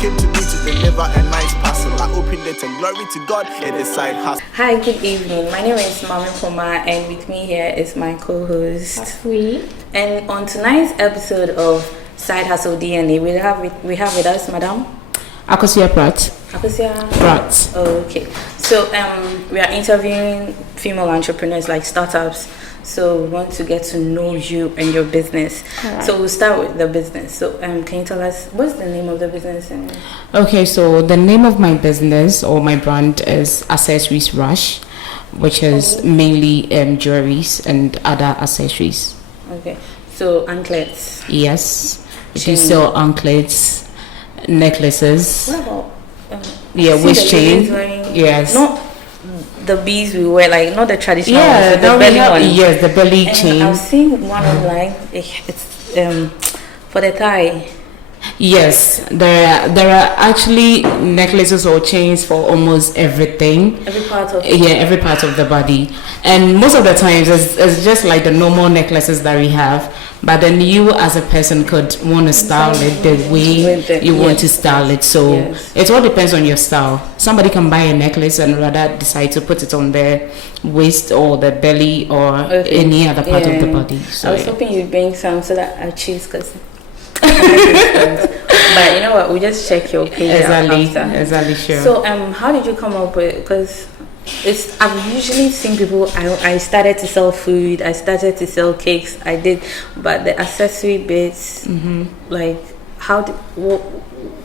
came to me to deliver a nice parcel. I opened it and glory to God, it is Side Hustle. Hi, good evening. My name is Mami Poma, and with me here is my co-host Asui. And on tonight's episode of Side Hustle DNA, we have with us Madam Akosua Pratt. Akosua Pratt. Oh, okay. So we are interviewing female entrepreneurs like startups. So we want to get to know you and your business. Right. So we'll start with the business. So can you tell us what's the name of the business? Okay, so the name of my business or my brand is Accessories Rush, which is mainly jewelries and other accessories. Okay, so anklets. Yes, we do sell anklets, necklaces. What about waist chain. Yes. Not the beads we wear, like not the traditional ones, Yeah, the belly one. yes, the belly And chain. I've seen one online. It's for the thigh. Yes, there are actually necklaces or chains for almost everything. Every part of every part of the body, and most of the times it's just like the normal necklaces that we have. But then you as a person could want to style it the way you want to style it. So it all depends on your style. Somebody can buy a necklace and rather decide to put it on their waist or the belly or any other part of the body. So I was hoping you'd bring some so that I choose because. But you know what? We just check your page exactly, sure. So how did you come up with? Because I've usually seen people. I started to sell food. I started to sell cakes. I did, but the accessory bits, like what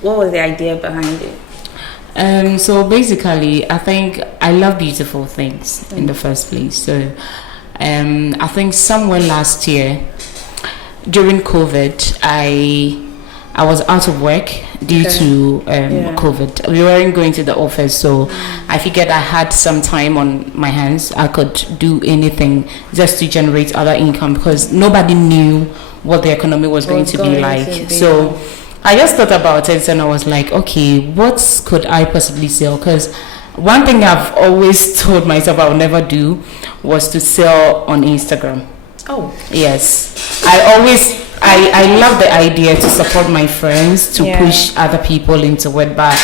was the idea behind it? So basically, I think I love beautiful things in the first place. So I think somewhere last year during COVID, I was out of work due to COVID. We weren't going to the office, so I figured I had some time on my hands. I could do anything just to generate other income because nobody knew what the economy was going to be like. So I just thought about it and I was like, okay, what could I possibly sell? Because one thing I've always told myself I would never do was to sell on Instagram. Oh. Yes. I love the idea to support my friends, to push other people into it, but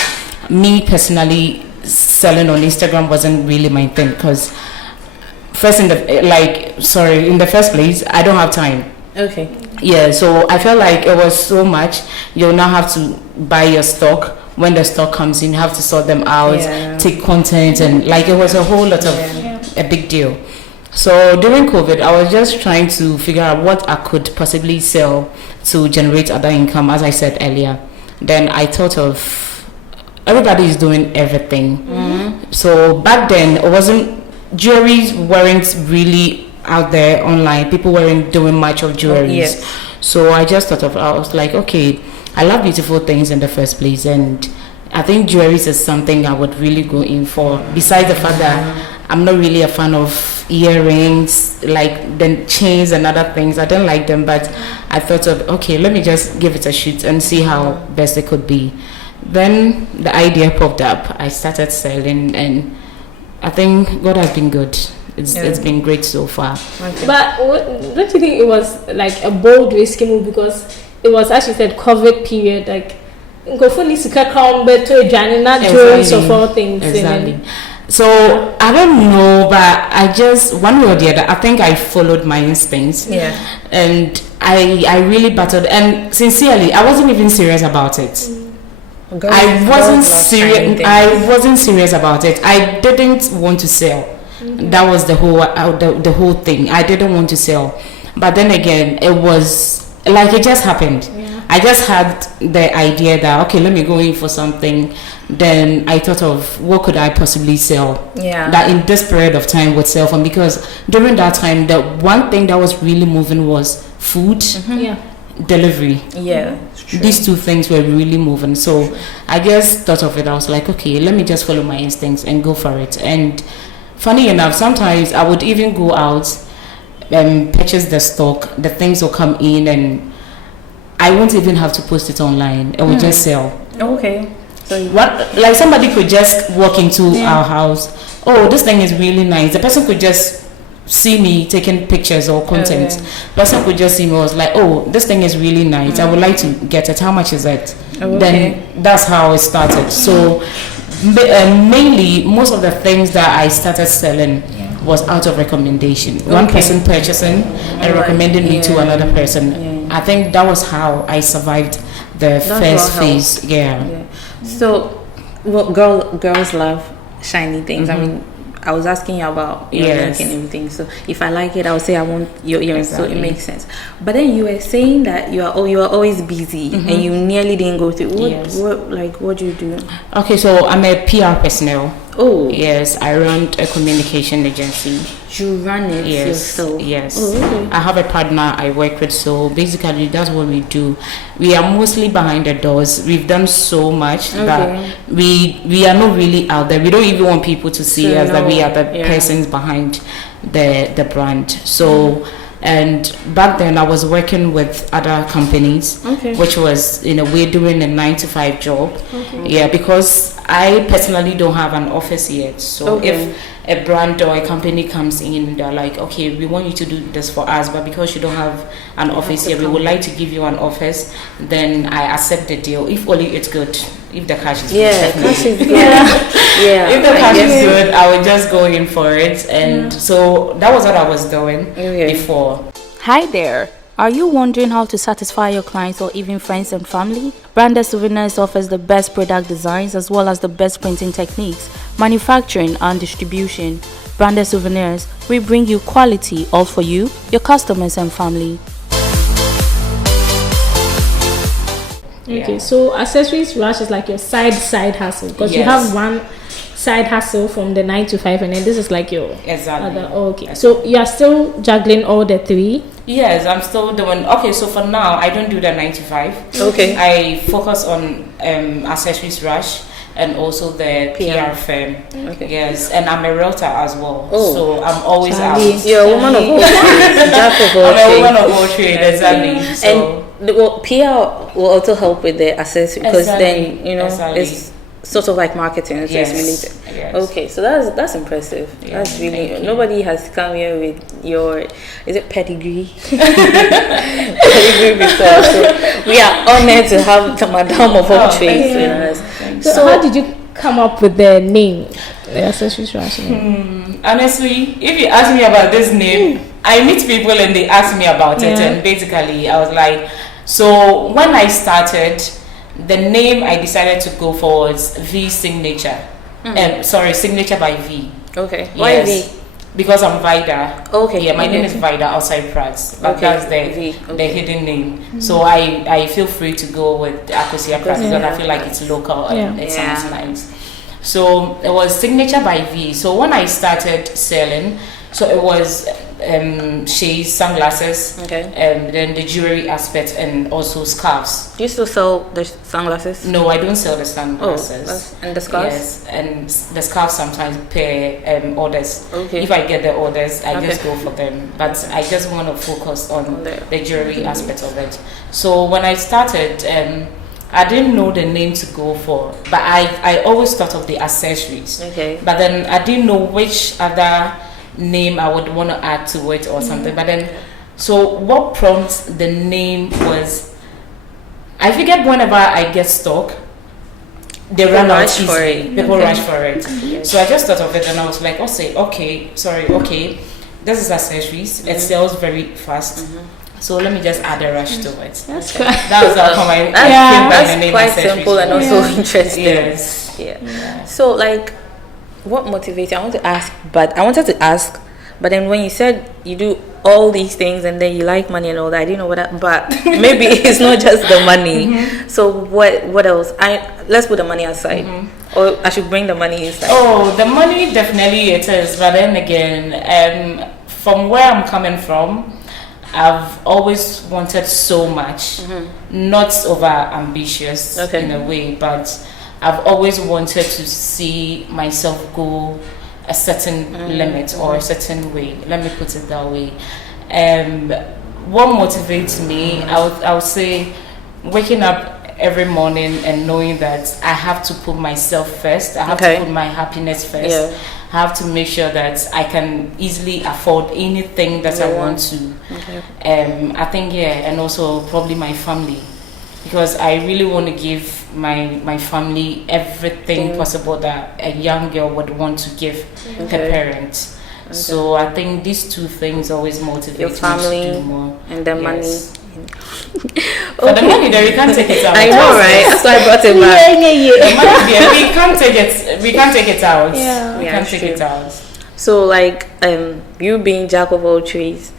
me personally selling on Instagram wasn't really my thing because in the first place I don't have time. Okay. Yeah, so I felt like it was so much. You'll now have to buy your stock. When the stock comes in, you have to sort them out, take content, and like it was a whole lot of a big deal. So during COVID, I was just trying to figure out what I could possibly sell to generate other income, as I said earlier. Then I thought of everybody is doing everything. So back then, jewelry weren't really out there online. People weren't doing much of jewelry. So I just I was like, okay, I love beautiful things in the first place. And I think jewelry is something I would really go in for. Besides the fact that I'm not really a fan of earrings, like the chains and other things. I don't like them, but I thought of, okay, let me just give it a shoot and see how best it could be. Then the idea popped up. I started selling, and I think God has been good. It's been great so far. Okay. But don't you think it was like a bold, risky move because it was, as you said, COVID period, like go for this crown better not jewels of all things. Exactly. So I don't know, but I just one way or the other, I think I followed my instincts. And I really battled, and sincerely, I wasn't even serious about it. I wasn't serious about it. I didn't want to sell. That was the whole thing. I didn't want to sell, but then again, it was like it just happened. I just had the idea that okay, let me go in for something. Then I thought of what could I possibly sell that in this period of time would sell for me, because during that time the one thing that was really moving was food, delivery. These two things were really moving. So I just thought of it. I was like, okay, let me just follow my instincts and go for it. And funny enough, sometimes I would even go out and purchase the stock. The things will come in and I won't even have to post it online. It will just sell. Okay. So like somebody could just walk into our house. Oh, this thing is really nice. The person could just see me taking pictures or content. Person could just see me, was like, oh, this thing is really nice, I would like to get it, how much is it? Then that's how it started. So mainly most of the things that I started selling was out of recommendation. One person purchasing and recommending me to another person. I think that was how I survived the first phase. So well, girls love shiny things. I mean, I was asking you about your earrings and everything. So if I like it, I would say I want your earrings. So it makes sense. But then you were saying that you are always busy and you nearly didn't go through. What do you do? Okay, so I'm a PR personnel. Oh. Yes, I run a communication agency. You run it yourself? Yes. Oh, okay. I have a partner I work with, so basically that's what we do. We are mostly behind the doors. We've done so much that we are not really out there. We don't even want people to see us that we are the persons behind the brand. So and back then I was working with other companies, which was in a way doing a 9-to-5 job. Because I personally don't have an office yet. So if a brand or a company comes in, they're like, okay, we want you to do this for us, but because you don't have an office here, we would like to give you an office, then I accept the deal, if only it's good. If the cash is good, cash is good. If the cash is good, I would just go in for it. And so that was what I was doing before. Hi there. Are you wondering how to satisfy your clients or even friends and family? Branded Souvenirs offers the best product designs as well as the best printing techniques, manufacturing and distribution. Branded Souvenirs, we bring you quality all for you, your customers and family. Okay, so Accessories Rush is like your side hustle, because you have one side hustle from the 9-to-5, and then this is like your other. Okay, so you are still juggling all the three? Yes, I'm still doing. Okay, so for now I don't do the 9-to-5. Okay, I focus on Accessories Rush and also the PR firm. Okay. Yes, and I'm a realtor as well. So I'm always out. You're a woman of all trades. I'm a woman of all trades, exactly. So and PR will also help with the accessory, because then it's sort of like marketing, so it's related. Okay, so that's impressive. That's really nobody has come here with your pedigree pedigree before. So we are honored to have the Madame of all trades with us. So how did you come up with the name, the Accessories Rush name? Honestly, if you ask me about this name, I meet people and they ask me about it, and basically I was like, so when I started, the name I decided to go for was V Signature. Signature by V. Okay. Why V? Because I'm Vida. Okay. Yeah, my name is Vida outside Pratt. But that's the hidden name. So I feel free to go with Akosua Pratt because I feel like it's local and it sounds nice. So it was Signature by V. So when I started selling, so it was shades, sunglasses, then the jewelry aspect, and also scarves. Do you still sell the sunglasses? No, I don't sell the sunglasses. And the scarves? Yes, and the scarves sometimes pay orders. Okay. If I get the orders, I just go for them. But I just want to focus on the jewelry aspect of it. So when I started, I didn't know the name to go for, but I always thought of the accessories. Okay. But then I didn't know which other name I would want to add to it or something. But then, so what prompts the name was, I figured whenever I get stuck, they run out easily. People rush for it. So I just thought of it and I was like, okay, this is accessories. It sells very fast. So let me just add a rush to it. That's quite simple and also interesting. Yes. Yeah. So like, what motivates you? I wanted to ask, but then when you said you do all these things and then you like money and all that, I didn't know what but maybe it's not just the money. So what else? Let's put the money aside. Or I should bring the money inside. Oh, the money definitely it is, but then again, from where I'm coming from, I've always wanted so much, not over ambitious in a way, but I've always wanted to see myself go a certain limit or a certain way. Let me put it that way. What motivates me, I would say, waking up every morning and knowing that I have to put myself first. I have to put my happiness first. I have to make sure that I can easily afford anything that I want to. I think, and also probably my family, because I really want to give my family everything possible that a young girl would want to give her parents. So I think these two things always motivate your family me to do more. and the money. For the money there, we can't take it out. I know, right? That's why I brought it back. The money there, we can't take it. We can't take it out. Yeah. We can't take it out. So like you being jack of all trades,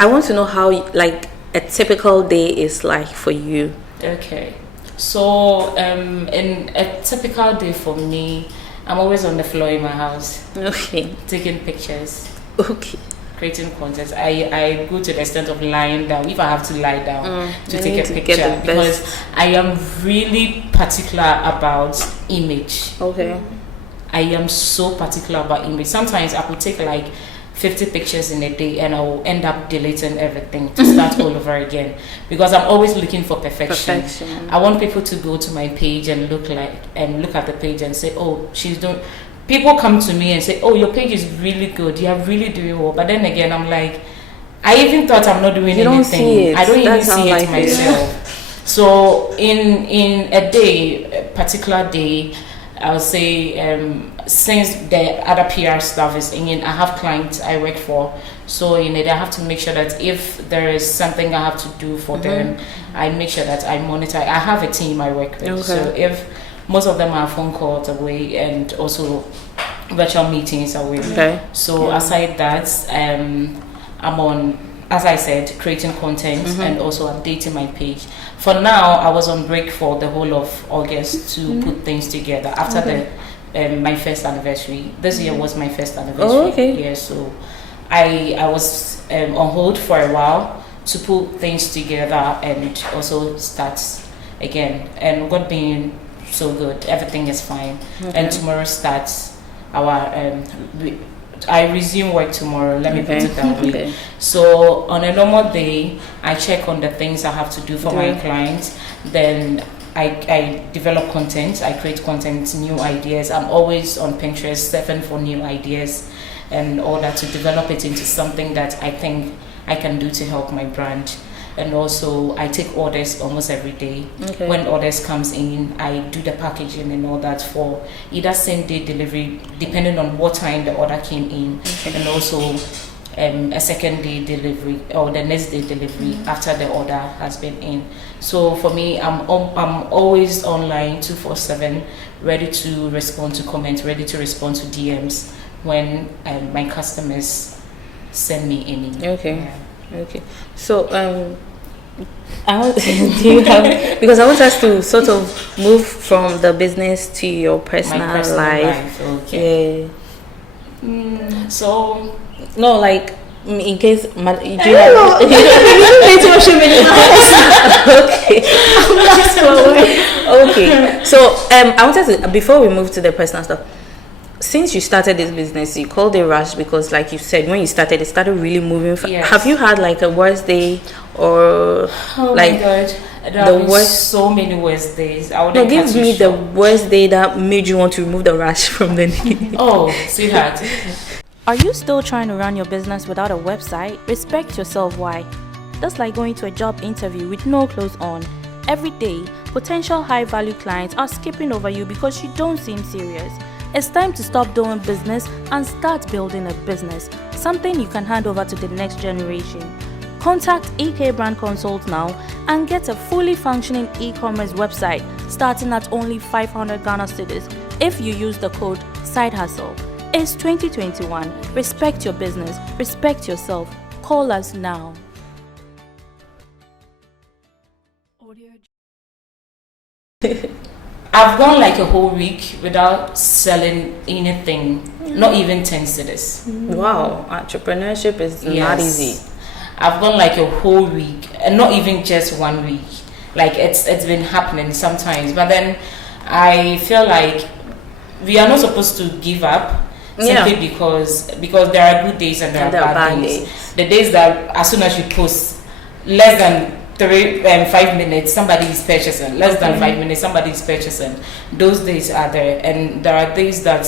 I want to know how like a typical day is like for you. Okay. So in a typical day for me, I'm always on the floor in my house. Okay. Taking pictures. Okay. Creating content. I go to the extent of lying down if I have to lie down to take a picture, because I am really particular about image. Okay. I am so particular about image. Sometimes I could take like 50 pictures in a day and I will end up deleting everything to start all over again, because I'm always looking for perfection. I want people to go to my page and look at the page and say, oh, she's doing. People come to me and say, oh, your page is really good, you are really doing well. But then again, I'm like, I even thought I'm not doing anything. I don't even see it myself. So in a day, a particular day, I would say since the other PR stuff is in, I have clients I work for. So in it, I have to make sure that if there is something I have to do for them, I make sure that I monitor. I have a team I work with. So if most of them are phone calls away and also virtual meetings away. So aside that, I'm on, as I said, creating content and also updating my page. For now, I was on break for the whole of August to put things together after the my first anniversary. This year was my first anniversary. Yeah, so I was on hold for a while to put things together and also start again. And God being so good, everything is fine. And tomorrow starts our I resume work tomorrow, let me put it that way. So on a normal day, I check on the things I have to do for my clients. Then I develop content, I create content, new ideas. I'm always on Pinterest surfing for new ideas and all that to develop it into something that I think I can do to help my brand. And also I take orders almost every day. When orders comes in, I do the packaging and all that for either same day delivery depending on what time the order came in, and also a second day delivery or the next day delivery after the order has been in. So for me, I'm always online 24/7, ready to respond to comments, ready to respond to DMs when my customers send me any. Okay. So, do you have, because I want us to sort of move from the business to your personal life. Okay. So, no, like in case do you have, okay. So, I wanted to, before we move to the personal stuff, since you started this business, you called it rush because, like you said, when you started, it started really moving. Have you had like a worst day or my God, the worst? So many worst days. Give me the worst day that made you want to remove the rush from the name. Oh, sweetheart. Are you still trying to run your business without a website? Respect yourself. Why? That's like going to a job interview with no clothes on. Every day, potential high-value clients are skipping over you because you don't seem serious. It's time to stop doing business and start building a business, something you can hand over to the next generation. Contact EK Brand Consult now and get a fully functioning e-commerce website starting at only 500 Ghana cedis if you use the code Sydehassle. It's 2021. Respect your business. Respect yourself. Call us now. I've gone like a whole week without selling anything, not even 10 cedis. Wow, entrepreneurship is not easy. I've gone like a whole week, and not even just 1 week. Like it's been happening sometimes, but then I feel like we are not supposed to give up simply because there are good days and there are bad days. The days that as soon as you post, less than 5 minutes somebody is purchasing, less than 5 minutes somebody is purchasing. Those days are there, and there are days that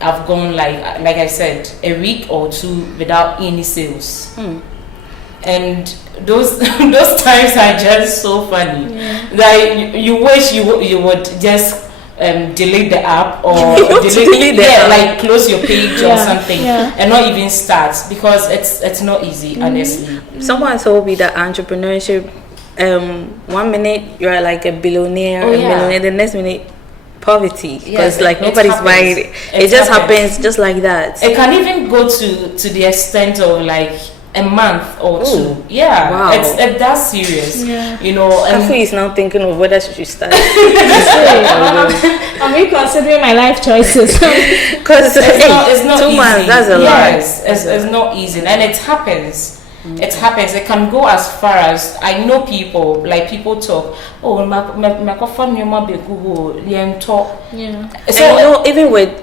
I've gone like I said, a week or two without any sales. And those times are just so funny. Like you wish you would just delete the app or delete the app. Like close your page or something and not even start, because it's not easy, honestly. Someone told me that entrepreneurship, 1 minute you're like a billionaire, the next minute poverty, because like nobody's buying it. It just happens just like that. It can even go to the extent of like a month or two. Wow. It's that serious. You know. Kafu is now thinking of whether she should start. I'm reconsidering my life choices. Because it's not 2 easy. months, that's a lot. It's not easy, and it happens. It happens. It can go as far as, I know people talk. Oh, my coffee, my be Google, talk. So even with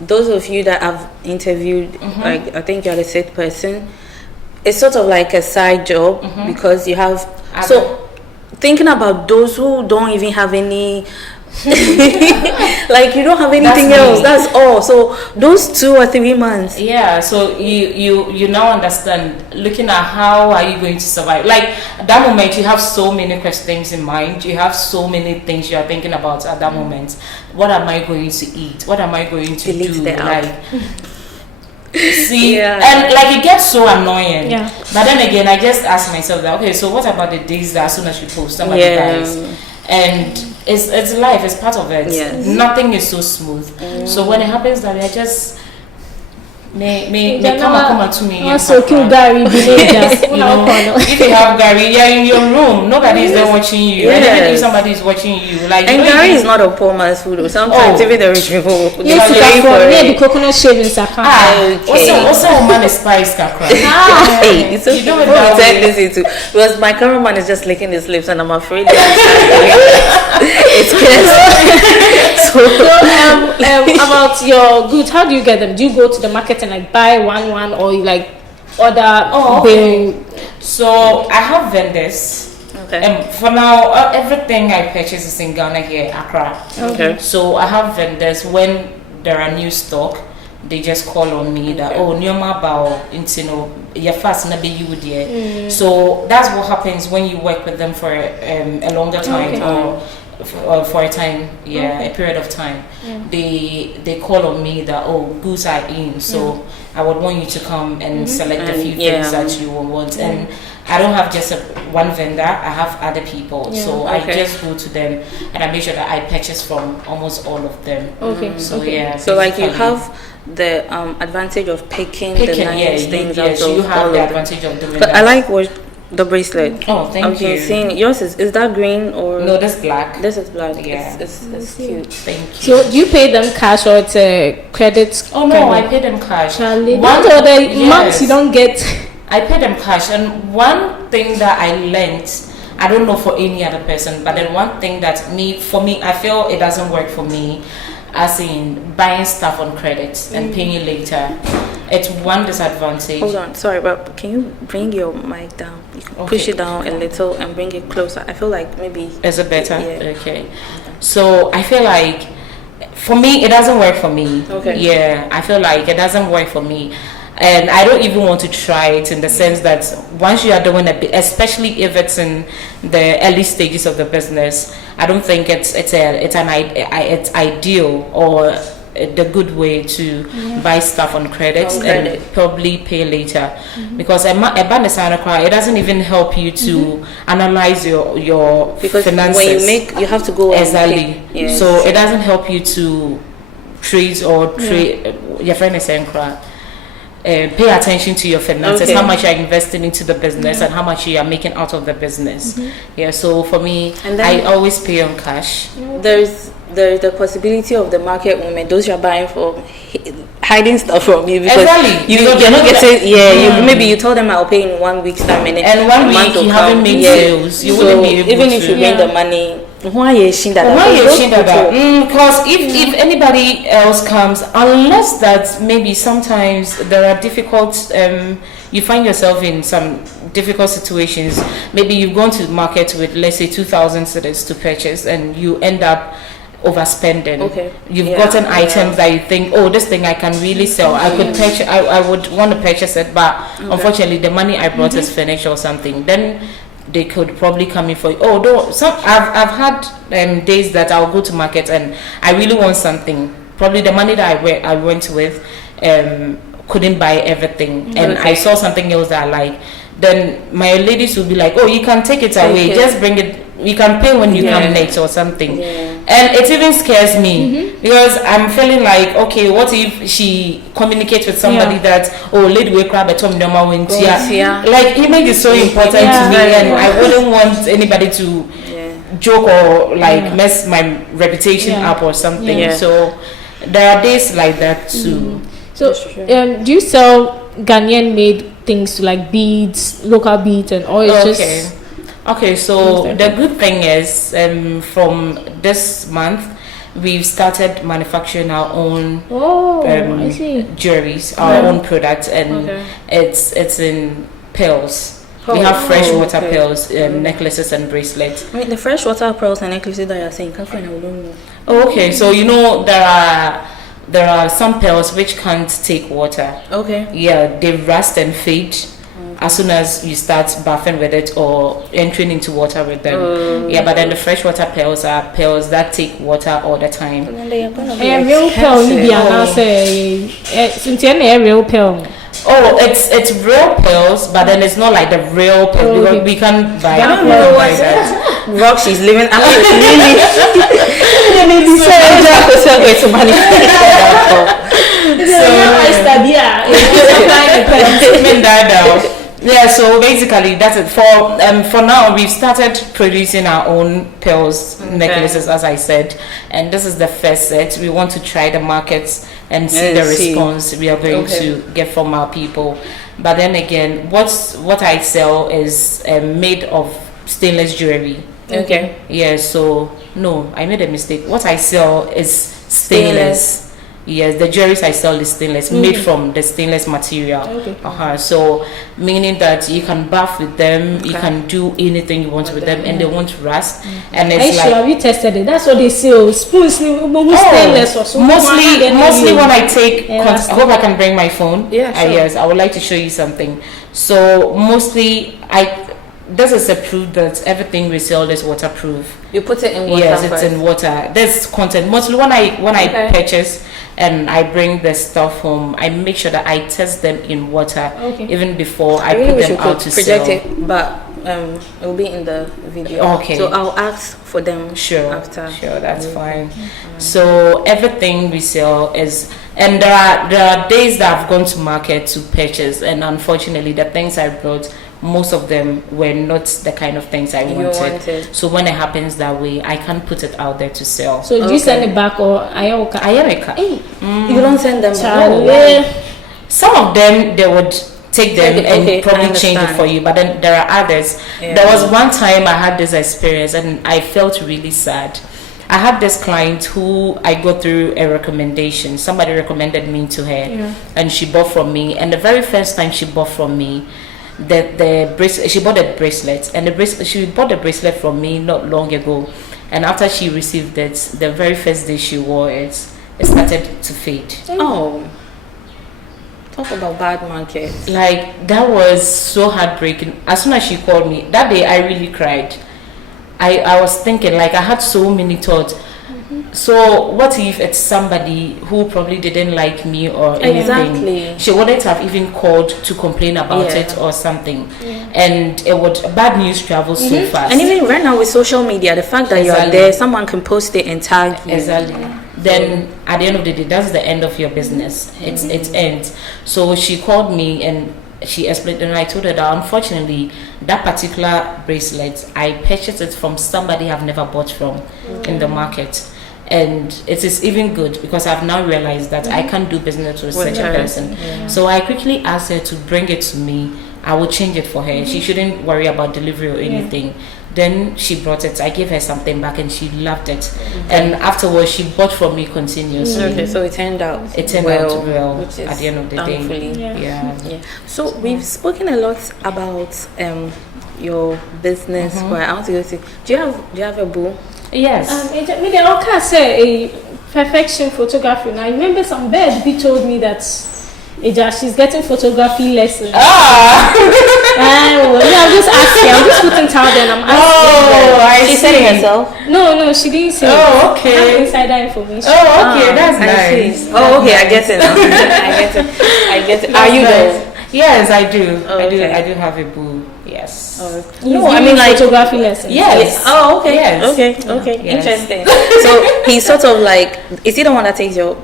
those of you that I've interviewed, like I think you're the sixth person. It's sort of like a side job because you have. So thinking about those who don't even have any. Like you don't have anything else, that's all. So those 2 or 3 months, so you now understand, looking at how are you going to survive. Like at that moment you have so many questions in mind, you have so many things you are thinking about at that moment. What am I going to eat? What am I going to do? Like see, and like it gets so annoying. But then again, I just ask myself that, okay, so what about the days that as soon as you post somebody dies? And it's life, it's part of it. Nothing is so smooth. So when it happens that I just may come to me. Also, kill Gary. If you have Gary, you're in your room. Nobody is there watching you. And even if somebody is watching you, like, and Gary is not a poor man's food. Sometimes even the rich people will put the coconut shavings. Also, man is spice kakra. Hey, it's okay. This into because my cameraman is just licking his lips, and I'm afraid it's so about your goods, how do you get them? Do you go to the market and like buy one, or you like order? So I have vendors. For now, everything I purchase is in Ghana here, Accra. So I have vendors. When there are new stock, they just call on me that Nyoma bao intino your fast na be you there. So that's what happens when you work with them for a longer time or for a time, a period of time. They call on me that goods are in, so I would want you to come and select a few things that you will want. And I don't have just one vendor, I have other people. So I just go to them and I make sure that I purchase from almost all of them. So like you have the advantage of picking the nice things out of you have all the of advantage of doing but that. I like the bracelet. Thank you. Seeing yours is that green or no? This black. This is black. It's cute. Thank you. So do you pay them cash or it's a credit? Oh no, I pay them cash. One or the months you don't get. I pay them cash, and one thing that I learned, I don't know for any other person, but then one thing that for me, I feel it doesn't work for me, as in buying stuff on credit and paying it later. It's one disadvantage. Hold on, sorry, but can you bring your mic down? You can push it down a little and bring it closer. I feel like maybe is it better? Okay. So I feel like for me it doesn't work for me. I feel like it doesn't work for me. And I don't even want to try it, in the sense that once you are doing a bit, especially if it's in the early stages of the business, I don't think it's ideal or the good way to buy stuff on credit and probably pay later, because it doesn't even help you to analyze your finances. When you make, you have to go exactly. So it doesn't help you to trade your friend is saying pay attention to your finances, how much you're investing into the business and how much you are making out of the business. So for me, I always pay on cash. There's the possibility of the market women, those you're buying for, hiding stuff from you because you're not getting maybe you told them I'll pay in 1 week's time and 1 week you haven't made sales, you wouldn't be able even to. If you bring the money, because if anybody else comes, unless that maybe sometimes there are difficult, you find yourself in some difficult situations. Maybe you've gone to the market with, let's say, 2,000 cedis to purchase, and you end up overspending. Okay. You've gotten items that you think, oh, this thing I can really sell. I could purchase. I would want to purchase it, but unfortunately, the money I brought is finished or something. Then they could probably come in for, oh, no. I've had days that I'll go to market and I really want something. Probably the money that I went with couldn't buy everything, and I saw something else that I like. Then my ladies would be like, oh, you can take it away, just bring it, you can pay when you come next or something. And it even scares me because I'm feeling like, okay, what if she communicates with somebody that, oh, lady wake up at home, like image is so important to me, and I wouldn't want anybody to joke or like mess my reputation up or something. So there are days like that too. So do you sell Ghanaian made things like beads, local beads, and or it's just okay, so the good thing is from this month we've started manufacturing our own jewelries, our own products, and it's in pearls. We have freshwater pearls, necklaces and bracelets. Wait, the freshwater pearls and necklaces that you're saying, okay, so you know there are some pearls which can't take water. Okay. Yeah, they rust and fade as soon as you start bathing with it or entering into water with them. Yeah, but then the freshwater pearls are pearls that take water all the time. And then they are gonna be real pearl. Real pearl. Oh, it's real pearls, but then it's not like the real pearls because we can't buy. I don't know what that rock she's living. I Yeah, so basically that's it. For now, we've started producing our own pearls necklaces, as I said, and this is the first set. We want to try the markets and see the response we are going to get from our people. But then again, what I sell is made of stainless jewelry. Okay. Yeah. So no, I made a mistake. What I sell is stainless. Yes, the jewelries I sell is stainless, made from the stainless material. So meaning that you can bath with them, you can do anything you want with them, and they won't rust. And it's like, have you tested it? That's what they sell. Spoons, stainless or so. Mostly when I take. I hope I can bring my phone. Yeah, sure. Yes, I would like to show you something. So mostly this is a proof that everything we sell is waterproof. You put it in water. Yes, it's in water. There's content. Mostly when I purchase and I bring the stuff home, I make sure that I test them in water even before I put them out to sell. It, but it will be in the video. Okay. So I'll ask for them after. Sure, that's fine. So everything we sell is, and there are days that I've gone to market to purchase, and unfortunately the things I brought, most of them were not the kind of things I wanted. So when it happens that way, I can't put it out there to sell. So do you send it back or Ayaka? You don't send them back? Some of them, they would take them and probably change it for you, but then there are others. There was one time I had this experience and I felt really sad. I had this client who I got through a recommendation. Somebody recommended me to her, and she bought from me. And the very first time she bought from me, the bracelet, she bought a bracelet, and she bought the bracelet from me not long ago. And after she received it, the very first day she wore it, it started to fade. Oh, talk about bad market. Like, that was so heartbreaking. As soon as she called me that day, I really cried. I was thinking, like, I had so many thoughts. So what if it's somebody who probably didn't like me or anything? Exactly. She wouldn't have even called to complain about it or something. And it would, bad news travels so fast. And even right now with social media, the fact that you're there, someone can post it and tag you. Exactly. Then at the end of the day, that's the end of your business. It ends. So she called me and she explained, and I told her that unfortunately that particular bracelet, I purchased it from somebody I've never bought from in the market. And it is even good because I've now realized that I can't do business with such a person. So I quickly asked her to bring it to me. I will change it for her. She shouldn't worry about delivery or anything. Then she brought it. I gave her something back and she loved it. And afterwards she bought from me continuously. Okay, so it turned out well at the end of the day. Yeah. So we've spoken a lot about your business. Where I want to go to. Do you have a boo? Yes. Me the Oka say a perfection photography. Now I remember some bird be told me that she's getting photography lessons. Well, I'm just asking. I'm just putting it out there and I'm asking. She said it herself? No, she didn't say it. Okay. I have insider information. Okay, that's nice. Okay, I get it now. I get it. Are you though? Yes, I do. Okay. I do have a boo. Yes. No, I mean like photography lessons. Yes. Oh, okay. Yes. Okay. Yes. Interesting. So he's sort of like, is he the one that takes your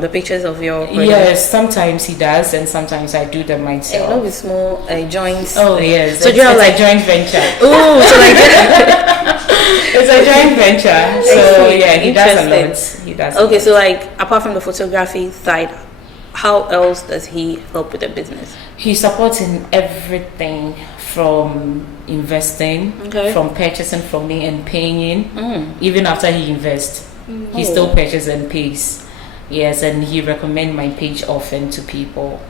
the pictures of your product? Yes, sometimes he does, and sometimes I do them myself. Love is small joints. Oh yes. So you have like a joint venture. Ooh, so like it's a joint venture. So yeah, he does a lot. He does. Okay, so like apart from the photography side, how else does he help with the business? He supports in everything from investing, from purchasing from me and paying. Even after he invests, he still purchases and pays. Yes, and he recommend my page often to people.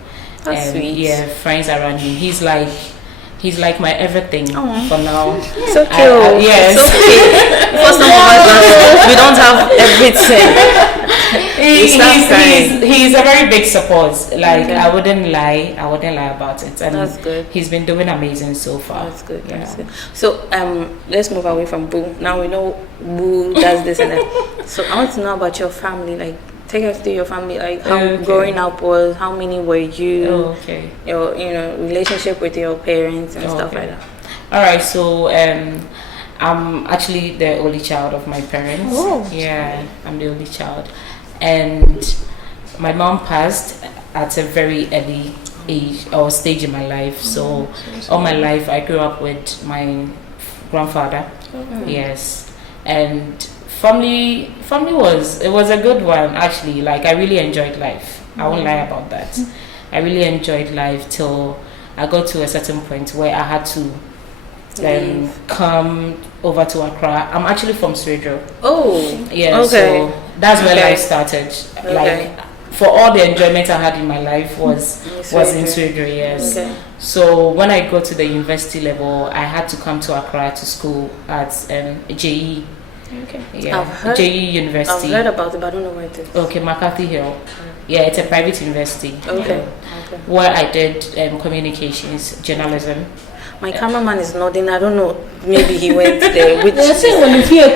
That's sweet. Yeah, friends around him. He's like my everything for now. So cute. Yes. So cute. For some of us, we don't have everything. He's a very big support. Like I wouldn't lie about it. And that's good. He's been doing amazing so far. That's good. Yeah. That's good. So let's move away from Boo. Now we know Boo does this and that. So I want to know about your family. Like, take us through your family. Like how growing up was. How many were you? Your relationship with your parents and stuff like that. All right. So I'm actually the only child of my parents. Yeah, I'm the only child. And my mom passed at a very early age or stage in my life. So all my life I grew up with my grandfather. Yes. And family was a good one actually. Like I really enjoyed life. I won't lie about that. I really enjoyed life till I got to a certain point where I had to come over to Accra. I'm actually from Sydehassle. So that's where life started. Like for all the enjoyment I had in my life was in Sydehassle. Yes. So when I got to the university level, I had to come to Accra to school at JE. JE University. I've heard about it, but I don't know where it is. Okay, McCarthy Hill. Yeah, it's a private university. Where I did communications, journalism. My cameraman is nodding. I don't know. Maybe he went there. Which when you feel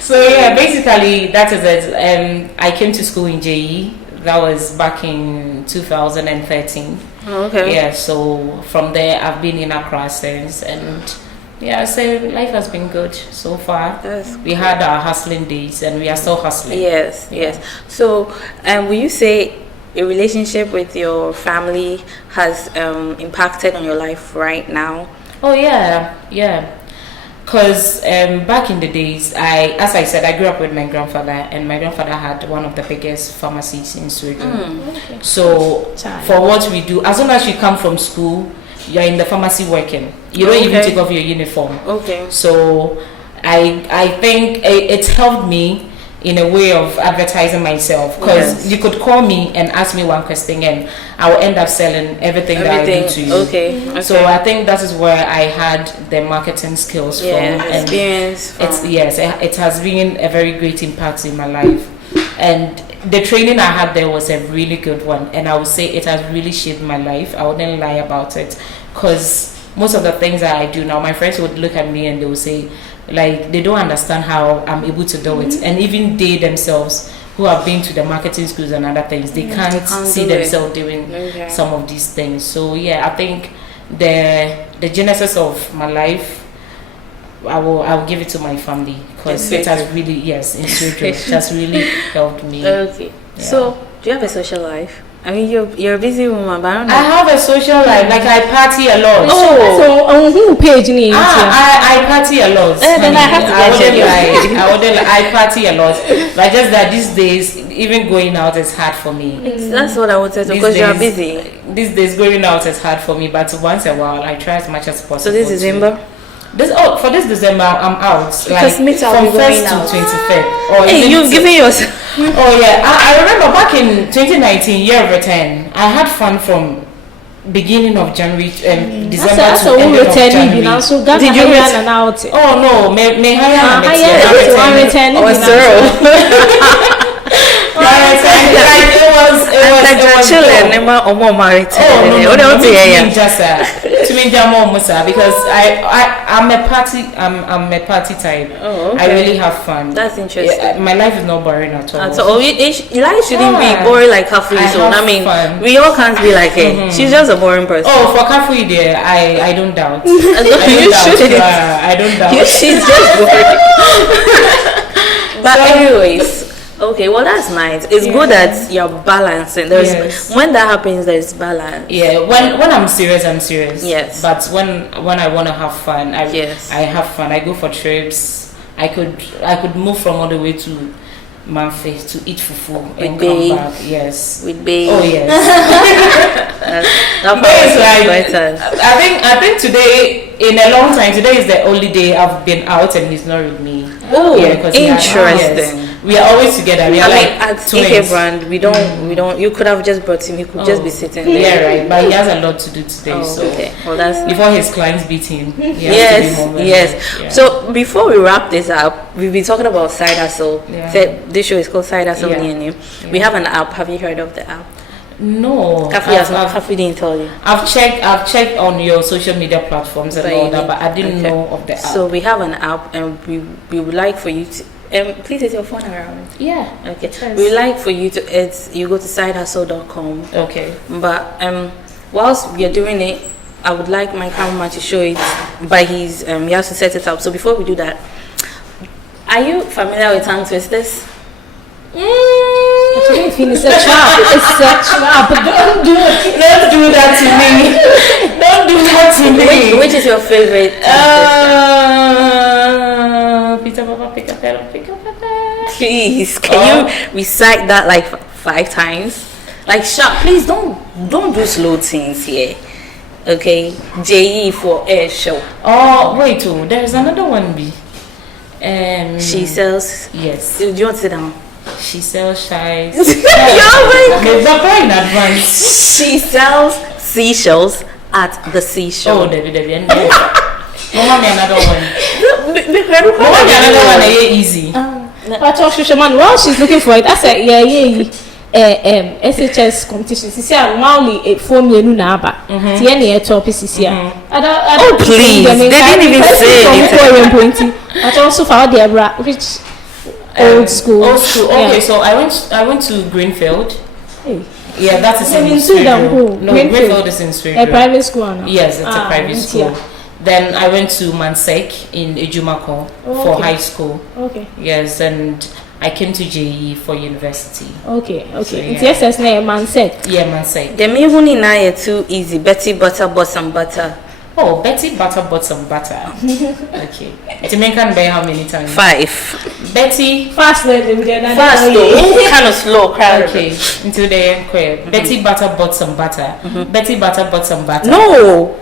So yeah, basically that is it. I came to school in JE. That was back in 2013. Yeah, so from there I've been in Accra since, and yeah, so life has been good so far. We had our hustling days, and we are still hustling. Yes. So, will you say a relationship with your family has impacted on your life right now? Oh yeah. Because back in the days, as I said, I grew up with my grandfather, and my grandfather had one of the biggest pharmacies in Sweden. So for what we do, as soon as you come from school, you're in the pharmacy working. You don't even take off your uniform. So I think it's helped me in a way of advertising myself, because you could call me and ask me one question and I will end up selling everything that I do to you. So I think that is where I had the marketing skills from, and experience. It has been a very great impact in my life, and the training I had there was a really good one, and I would say it has really shaped my life. I wouldn't lie about it, because most of the things that I do now, my friends would look at me and they would say, like, they don't understand how I'm able to do it. And even they themselves, who have been to the marketing schools and other things, they can't see themselves doing some of these things. So yeah, I think the genesis of my life, I will give it to my family, because it has really it has really helped me. So do you have a social life? I mean, you're a busy woman, but I don't know. I have a social life. Like, I party a lot. So who page me? I party a lot. Then I have to I party a lot. But just that these days, even going out is hard for me. That's what I wanted to, because you're busy. These days, going out is hard for me, but once in a while, I try as much as possible. So this December? For this December, I'm out. Because like, from 1st to 25th. Hey, you've given yourself. Oh yeah, I remember back in 2019, year of return, I had fun from beginning of January, December that's to end of January. Did you return? Oh no, me hire next year. It was chilling. Because I'm a party type. Oh, okay. I really have fun. That's interesting. Yeah, my life is not boring at all. So life shouldn't be boring like Kafui. So I mean, fun. We all can't be like her. She's just a boring person. Oh, for Kafui there, I don't doubt. I don't doubt. She's just boring. But anyways. Okay, well that's nice. It's good that you're balancing. When that happens, there's balance. Yeah, when I'm serious, I'm serious. Yes. But when I want to have fun, I have fun. I go for trips. I could move from all the way to Manfe to eat fufu and come back. Yes. With babe. Oh yes. I think today, in a long time, today is the only day I've been out and he's not with me. Oh, yeah, interesting. We are always together. We are at Ike brand. We don't. You could have just brought him. He could just be sitting there. Yeah, right. But he has a lot to do today. Okay. Well, that's before his clients beat him. Yes. Yeah. So before we wrap this up, we've been talking about Sydehassle. Yeah. This show is called Sydehassle. Yeah. We have an app. Have you heard of the app? No. Kafui didn't tell you. I've checked on your social media platforms and all that, but I didn't know of the app. So we have an app, and we would like for you to. Please, is your phone around? Yeah. Okay. We would like for you to. You go to sydehassle.com. Okay. But whilst we are doing it, I would like my cameraman to show it. By his he has to set it up. So before we do that, are you familiar with tongue twisters? It's a trap. It's a trap. Don't do it. Don't do that to me. Don't do that to me. Which is your favorite? Peter Papa, pick up. Please, can you recite that like 5 times? Like sharp. Please don't do slow things here. Okay. JE for air show. Oh wait, there's another one. B. She sells. Yes. Do you want to sit down? She sells shies. in advance. She sells seashells at the seashore. Oh, Debbie. Another one. Another one. Easy. While she's looking for it, I said, SHS competition. Only 4 million naba. Oh please! They didn't even say anything. But also for the rich. Old school. Okay, so I went to Greenfield. Hey. Yeah, that is in Sweden. No, Greenfield is in Sweden. A private school. No? Yes, it's a private school. Yeah. Then I went to Mansek in Ejumako for high school. Okay. Yes, and I came to JE for university. Okay. So, yes, that's name Mansek. Yeah, Mansek. The me who are too easy. Betty butter, bought some butter. Oh, Betty butter bought some butter. Okay. It can bear how many times? 5. Betty fast though. Kind of slow. Okay. Until the end. Betty butter bought some butter. Betty butter bought some butter. No.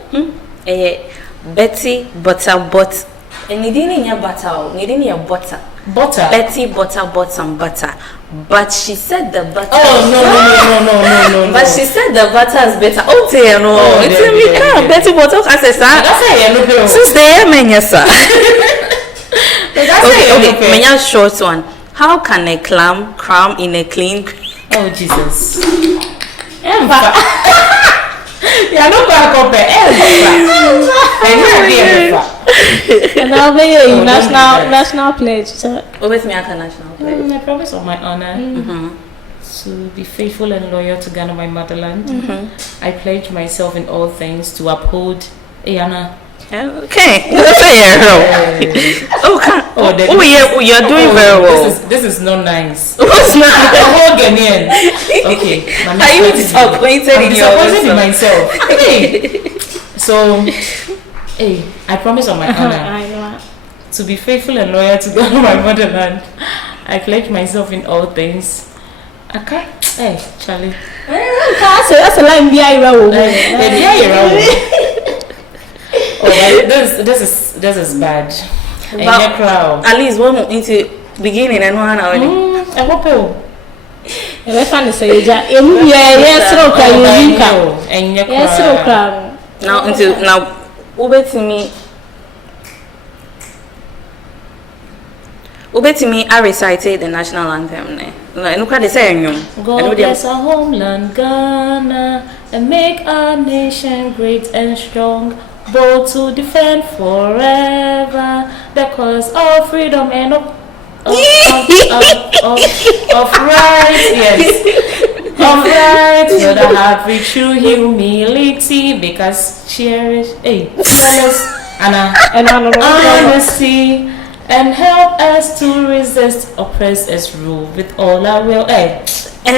Betty butter bought. And you didn't hear butter. You didn't hear butter. Butter. Betty butter bought some butter. But she said the butter. Oh no. But she said the butter is better. Oh dear no. It's me. Betty butter. I said sir. Since the men yes sir. Okay. Menya short one. How can a cram in a clean? Oh Jesus. Yeah, no and I'll be a national pledge. Always me a national pledge. I promise on my honor to be faithful and loyal to Ghana, my motherland. I pledge myself in all things to uphold Ayana. Okay. You're doing very well. This is not nice. What's not? The whole Ghanaian. Okay. Are you disappointed in myself? Hey. So, hey, I promise on my honor I know. to be faithful and loyal to Ghana, my motherland. I pledge myself in all things. Okay. Hey, Charlie. That's a line this is bad. But at least one into beginning and one already. I hope Ebe fa ne say ja. Emu ya yesro kwa yinka. Yesro kwa. Now Ubetimi I recited the national anthem. They say God bless our homeland, Ghana, and make our nation great and strong, bold to defend forever the cause of freedom and of rights, yes. Of rights, for the heart with true humility, because cherish, and honesty. And help us to resist oppressors' rule with all our will. Because in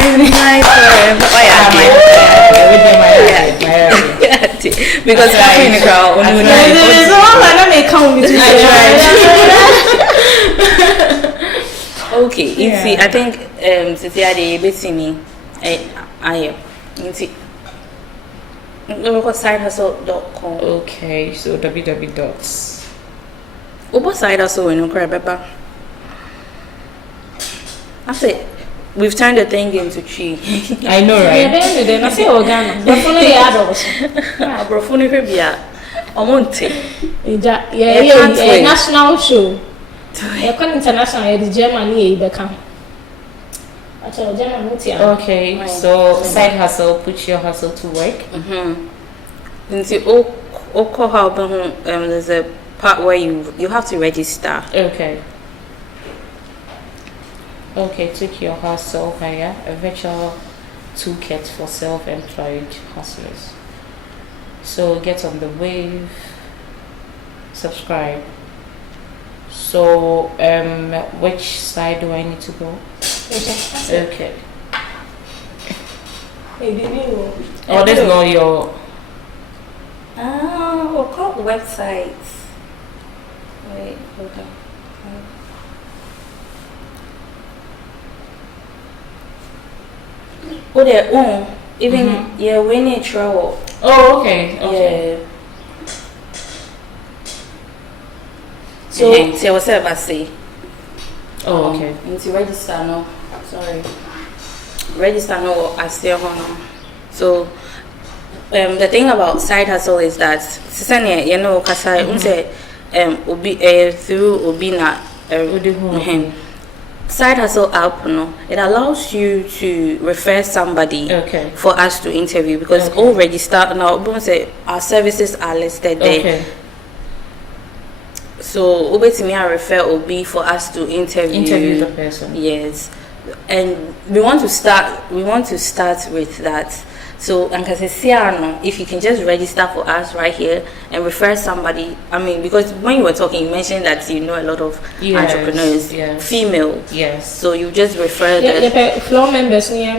the crowd, okay, you see, I think Sydehassle.com. Okay, so www. Sydehassle when you cry, Pepper. I say we've turned the thing into tree. I know, right? I say organ. Definitely adults. Brofuni Febia. Omonte. Yeah, national show. Yeah, international. The Germany, Beckham. Okay, so Sydehassle, put your hustle to work. Into there's a part where you have to register. Okay, take your hustle hire, a virtual toolkit for self-employed hustlers. So get on the wave, subscribe. So which side do I need to go? Okay. Oh, there's no your. We'll call websites. Wait, hold on. Oh, their own. Even we need trouble. Oh, okay. Yeah. So what's that about say? Oh, okay. Into register no. Sorry. Register no I stay on. So the thing about Sydehassle is that you know kasa obi through obina Sydehassle app it allows you to refer somebody for us to interview because all register now our services are listed there. So obetimi I refer Obi for us to interview the person. Yes. And we want to start with that. So if you can just register for us right here and refer somebody, I mean, because when you were talking, you mentioned that you know a lot of entrepreneurs, female. Yes. So you just refer the floor members. Big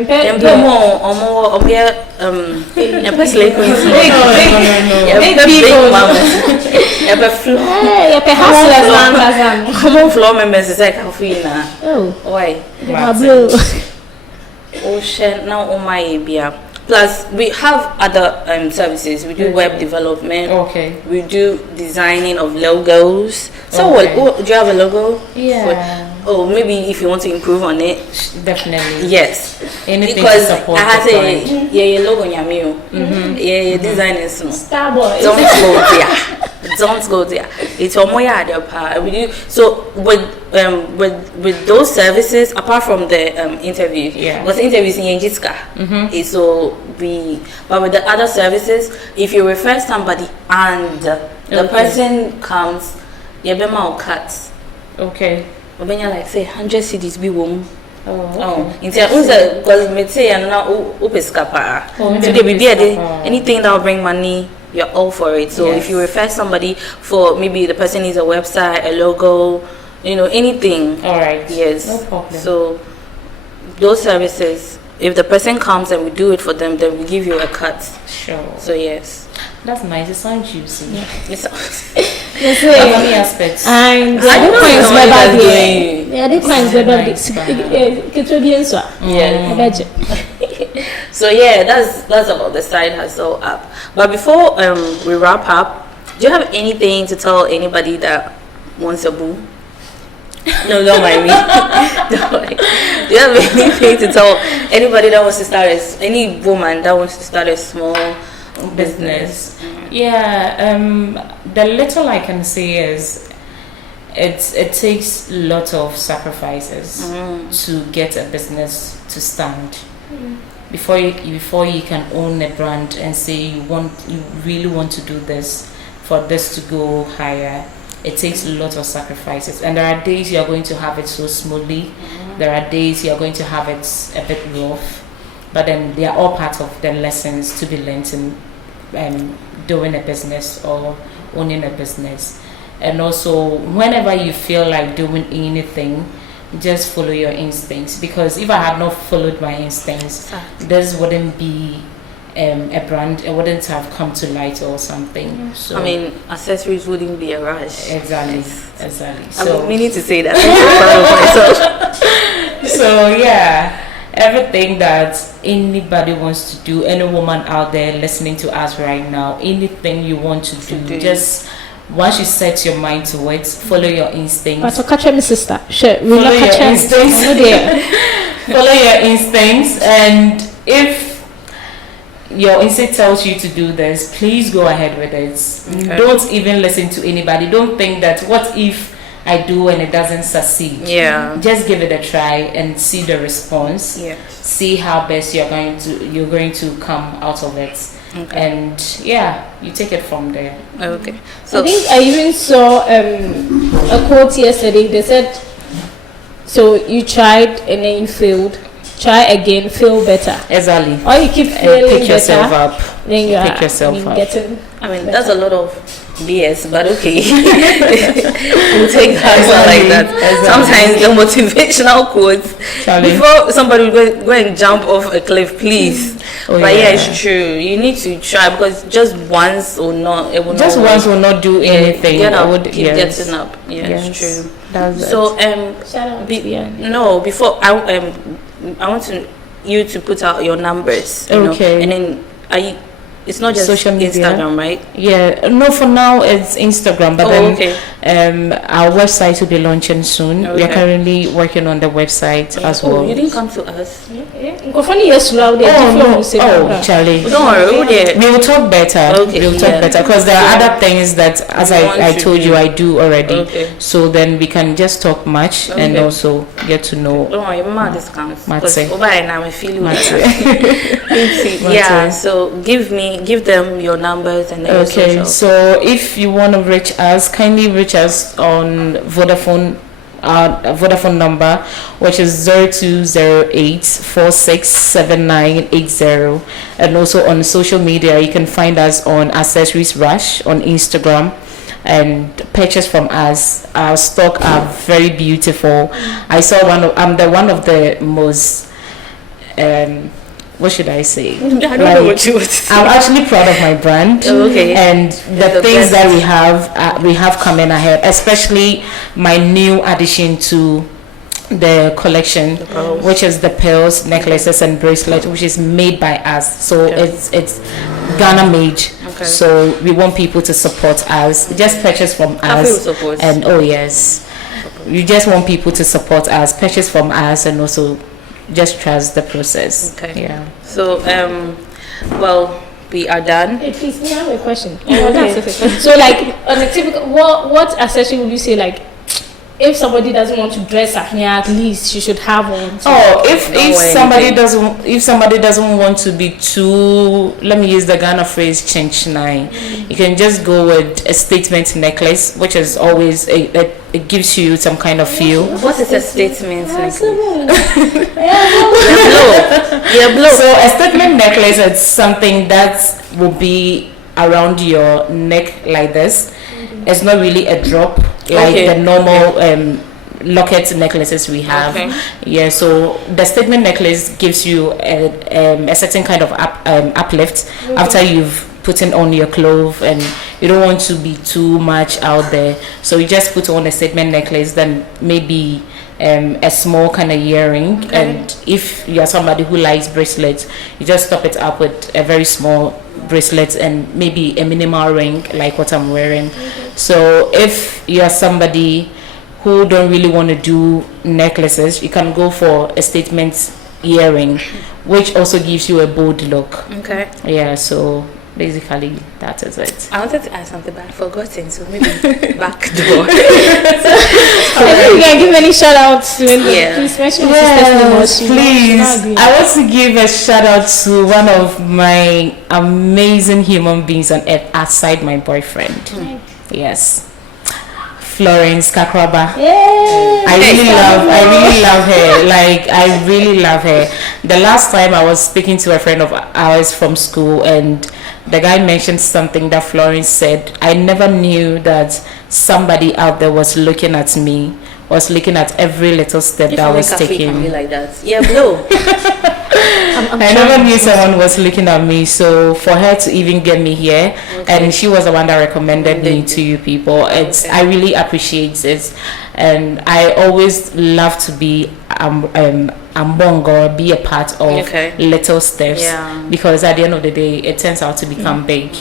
floor members is like why? Ocean now on my beer. Plus, we have other services. We do web development. We do designing of logos. So, do you have a logo? Yeah. Or maybe if you want to improve on it. Definitely. Yes. Anything because to support I had your logo in your meal. Your design is Starboy. Don't go there. It's almost we do so with those services apart from the interview. Because interviews in Jiska. But with the other services, if you refer somebody and the person comes, you be more cuts. Okay. When you like say 100 CDs be won. Because me say and now upescapa. So they be there. Anything that will bring money, you're all for it. So if you refer somebody for maybe the person needs a website, a logo, anything. All right. Yes. No problem. So those services, if the person comes and we do it for them, then we give you a cut. Sure. So yes. That's nice. It sounds juicy. Yes, many aspects. And the other points So yeah, that's about the Sydehassle app. But before we wrap up, do you have anything to tell anybody that wants a boo? No, don't mind me. Don't mind. Do you have anything to tell anybody that wants to start any woman that wants to start a small business? Yeah, the little I can say is it takes lots of sacrifices to get a business to stand. Before you can own a brand and say you really want to do this for this to go higher, it takes a lot of sacrifices. And there are days you are going to have it so smoothly. There are days you are going to have it a bit rough. But then they are all part of the lessons to be learned in doing a business or owning a business. And also, whenever you feel like doing anything, just follow your instincts. Because if I had not followed my instincts, this wouldn't be a brand. It wouldn't have come to light or something. So I mean, accessories wouldn't be a rush. Exactly. So I'm meaning to say that. I'm so proud of myself. So yeah. Everything that anybody wants to do, any woman out there listening to us right now, anything you want to do, just once you set your mind to it, follow your instincts. But catch me, sister. Follow your instincts. Follow your instincts, and if your instinct tells you to do this, please go ahead with it. Okay. Don't even listen to anybody. Don't think that what if I do and it doesn't succeed. Yeah. Just give it a try and see the response. Yeah. See how best you're going to come out of it. Okay. And yeah, you take it from there. Okay. So I think I even saw a quote yesterday. They said, so you tried and then you failed. Try again, feel better. Exactly. Or you keep failing pick yourself up. Then you pick yourself up. That's a lot of BS, but okay. We'll take that like that. Sometimes the motivational quotes before somebody will go and jump off a cliff, please. It's true. You need to try, because just once or not, it will just not once will not do anything. Keep getting up. It's true. That's so shout out before I want you to put out your numbers. Okay. And then it's not just social media. Instagram, right? Yeah. No, for now it's Instagram, but our website will be launching soon. We are currently working on the website as well. You didn't come to us. Charlie. Don't worry. We will talk better. Okay. We will talk better, because there are other things that, as I told you, I do already. Okay. So then we can just talk much and also get to know. Don't worry, my discounts. Matse. I'm feeling yeah. So give them your numbers and then okay. So if you want to reach us, kindly reach us on Vodafone. Vodafone number, which is 0208467980, and also on social media you can find us on Accessories Rush on Instagram and purchase from us. Our stock are very beautiful. I saw I'm one of the most what should I say? I don't know what you would say. I'm actually proud of my brand. And the things that we have coming ahead, especially my new addition to the collection, which is the pearls, necklaces and bracelets, which is made by us. So it's Ghana made. So we want people to support us. Just purchase from us. And we just want people to support us, purchase from us, and also just trust the process. Yeah. So we are done. Hey, please, I have a question. So like on a typical, what accessory would you say, like, if somebody doesn't want to dress up here, at least she should have one? If somebody doesn't want to be too, let me use the Ghana phrase, chenchai, you can just go with a statement necklace, which is always it gives you some kind of feel. What is a statement necklace? Blue. So a statement necklace is something that will be around your neck like this. It's not really a drop like the normal locket necklaces we have. So the statement necklace gives you a certain kind of uplift after you've put on your clothes, and you don't want to be too much out there, so you just put on a statement necklace, then maybe a small kind of earring, and if you are somebody who likes bracelets, you just top it up with a very small bracelet and maybe a minimal ring like what I'm wearing. So if you are somebody who don't really want to do necklaces, you can go for a statement earring, which also gives you a bold look. Okay. Yeah, so basically that is it. I wanted to ask something, but I've forgotten, so maybe back door. I think you can give any shout outs to please mention your sister's name. Please. I want to give a shout out to one of my amazing human beings on earth outside my boyfriend. Yes. Florence Kakraba. I really love her. Like, I really love her. The last time I was speaking to a friend of ours from school, and the guy mentioned something that Florence said. I never knew that somebody out there was looking at me, was looking at every little step that I was taking. Like that. Yeah, no. I never knew someone was looking at me, so for her to even get me here, and she was the one that recommended me to you people. I really appreciate it, and I always love to be among or be a part of little steps, because at the end of the day it turns out to become big.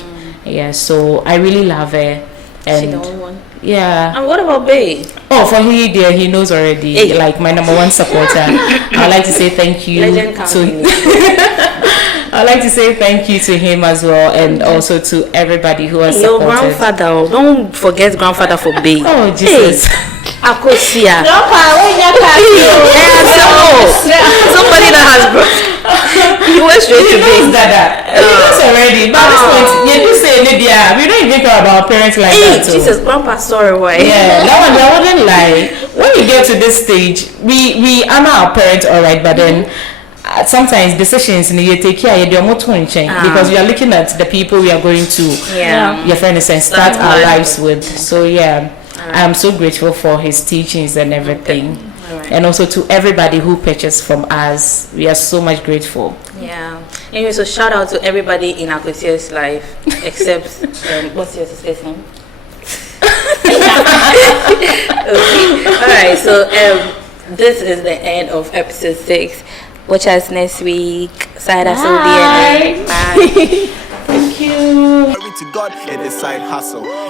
Yeah, so I really love her. And she the only one. Yeah. And what about Bay? Oh, for he there, he knows already. Like my number one supporter. I'd like to say thank you I'd like to say thank you to him as well, and also to everybody who has supported. Your grandfather, don't forget grandfather for Bay. Oh Jesus. Akosua. Somebody that has he went straight to Bay. He knows already. But at this point, you say Lydia, we don't even care about parents like that. Jesus, grandpa, sorry, why? Yeah, that one, I wouldn't lie. When we get to this stage, we honor our parents, alright, but then sometimes decisions you take care of because we are looking at the people we are going to your friend is saying start our lives with. So I'm so grateful for his teachings and everything. And also to everybody who purchased from us, we are so much grateful. Anyway, so shout out to everybody in Akosua's life except what's your sister's name? Alright, so this is the end of episode 6. Watch us next week. Sydehassle DNA. Bye. Thank you. Glory to God, it is Sydehassle.